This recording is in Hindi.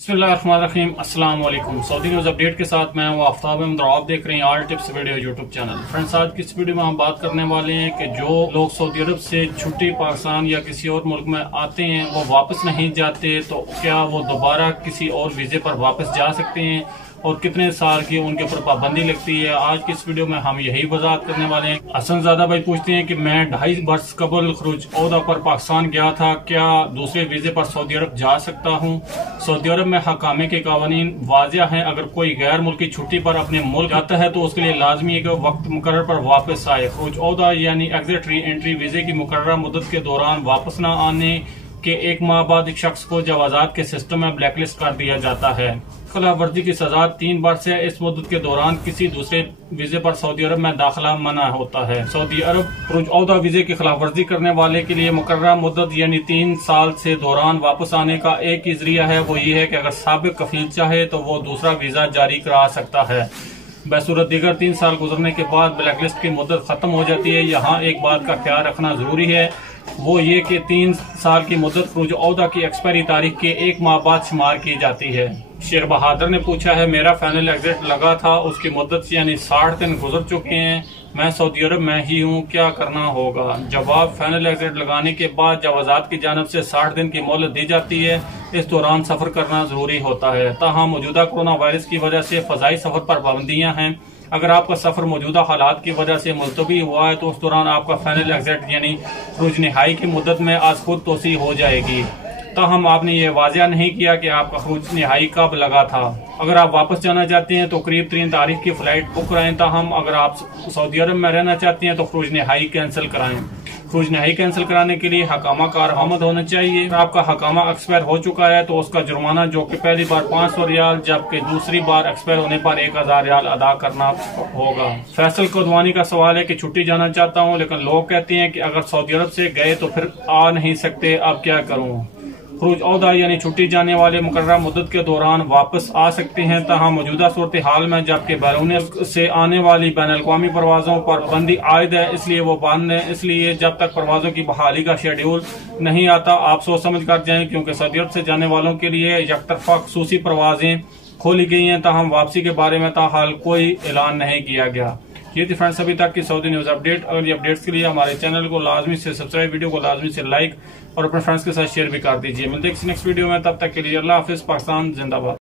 बिस्मिल्लाहिर्रहमानिर्रहीम। अस्सलाम वालेकुम। सऊदी न्यूज अपडेट के साथ मैं हूं आफ्ताब अहमद और आप देख रहे हैं all tips video YouTube channel. Friends, आज की इस वीडियो में हम बात करने वाले हैं कि जो लोग सऊदी अरब से छुट्टी पाकिस्तान या किसी और मुल्क में आते हैं वो वापस नहीं जाते, तो क्या वो दोबारा किसी और वीजे पर वापस जा सकते हैं और कितने साल की उनके ऊपर पाबंदी लगती है। आज की इस वीडियो में हम यही वजाहत करने वाले हैं। हसनजादा भाई पूछते हैं कि मैं 2.5 वर्ष कबल खरूज ओहदा पर पाकिस्तान गया था, क्या दूसरे वीजे पर सऊदी अरब जा सकता हूँ? सऊदी अरब में हकामे के कानून वाजिया हैं। अगर कोई गैर मुल्की छुट्टी पर अपने मुल्क जाता है तो उसके लिए लाजमी है कि वक्त मुकर्रर पर वापस आए। खरूज ओहदा यानी एग्जिट री एंट्री वीजे की मुकर्रर मुद्दत के दौरान वापस न आने के 1 माह बाद एक शख्स को जवाजात के सिस्टम में ब्लैकलिस्ट कर दिया जाता है। खिलाफ वर्जी की सजा 3 वर्ष है। इस मुद्दत के दौरान किसी दूसरे वीजे पर सऊदी अरब में दाखिला मना होता है। सऊदी अरब खरूज ओहदा वीजे की खिलाफ वर्जी करने वाले के लिए मुकर्रर मुद्दत यानी 3 साल से दौरान वापस आने का एक ही जरिया है, वो ये है कि अगर साबिक कफील चाहे तो वो दूसरा वीजा जारी करा सकता है। बसूरत दीगर 3 साल गुजरने के बाद ब्लैकलिस्ट की मुद्दत खत्म हो जाती है। यहाँ एक बात का ख्याल रखना जरूरी है, वो ये कि 3 साल की मुद्दत खरूज ओहदा की एक्सपायरी तारीख के 1 माह बाद शुमार की जाती है। शेर बहादुर ने पूछा है, मेरा फाइनल एग्जिट लगा था, उसकी मुद्दत यानी 60 दिन गुजर चुके हैं, मैं सऊदी अरब में ही हूँ, क्या करना होगा? जवाब, फाइनल एग्जिट लगाने के बाद जवाजात की जानब से 60 दिन की मोहलत दी जाती है। इस दौरान सफर करना जरूरी होता है। ताहम मौजूदा कोरोना वायरस की वजह से फजाई सफर पर पाबंदियां हैं। अगर आपका सफर मौजूदा हालात की वजह से मुलतवी हुआ है तो उस दौरान आपका फाइनल एग्जिट यानी खरूज निहाई की मुद्दत में आज खुद तोसी हो जाएगी। ताहम आपने ये वाजिया नहीं किया कि आपका खरूज निहाई कब लगा था। अगर आप वापस जाना चाहते हैं तो करीब 3 तारीख की फ्लाइट बुक कराएं। ताहम अगर आप सऊदी अरब में रहना चाहते हैं तो खरूज निहाई कैंसिल कराएं। खरूज निहाई कैंसिल कराने के लिए हकामा कार आमद होना चाहिए। अगर आपका हकामा एक्सपायर हो चुका है तो उसका जुर्माना, जो कि पहली बार 500 रियाल जबकि दूसरी बार एक्सपायर होने पर 1000 रियाल अदा करना होगा। फैसल कोदवानी का सवाल है कि छुट्टी जाना चाहता हूँ लेकिन लोग कहते हैं कि अगर सऊदी अरब से गए तो फिर आ नहीं सकते, अब क्या करूँ? खरूज ओहदा यानी छुट्टी जाने वाले मुकर्रर मुद्दत के दौरान वापस आ सकते हैं। तहाँ मौजूदा सूरत हाल में जबकि बैरून से आने वाली बैन अवी परवाजों पर पाबंदी आयद है, इसलिए वो बंद है। इसलिए जब तक परवाजों की बहाली का शेड्यूल नहीं आता आप सोच समझ कर जाएं, क्योंकि सऊदी अरब से जाने वालों के लिए यकतरफा खसूसी परवाजें खोली गई हैं। ताहम वापसी के बारे में ताहाल कोई ऐलान नहीं किया गया। ये थी फ्रेंड्स अभी तक की सऊदी न्यूज अपडेट। अगर ये अपडेट्स के लिए हमारे चैनल को लाजमी से सब्सक्राइब, वीडियो को लाजमी से लाइक और अपने फ्रेंड्स के साथ शेयर भी कर दीजिए। मिलते हैं किसी नेक्स्ट वीडियो में, तब तक के लिए अल्लाह हाफिज। पाकिस्तान जिंदाबाद।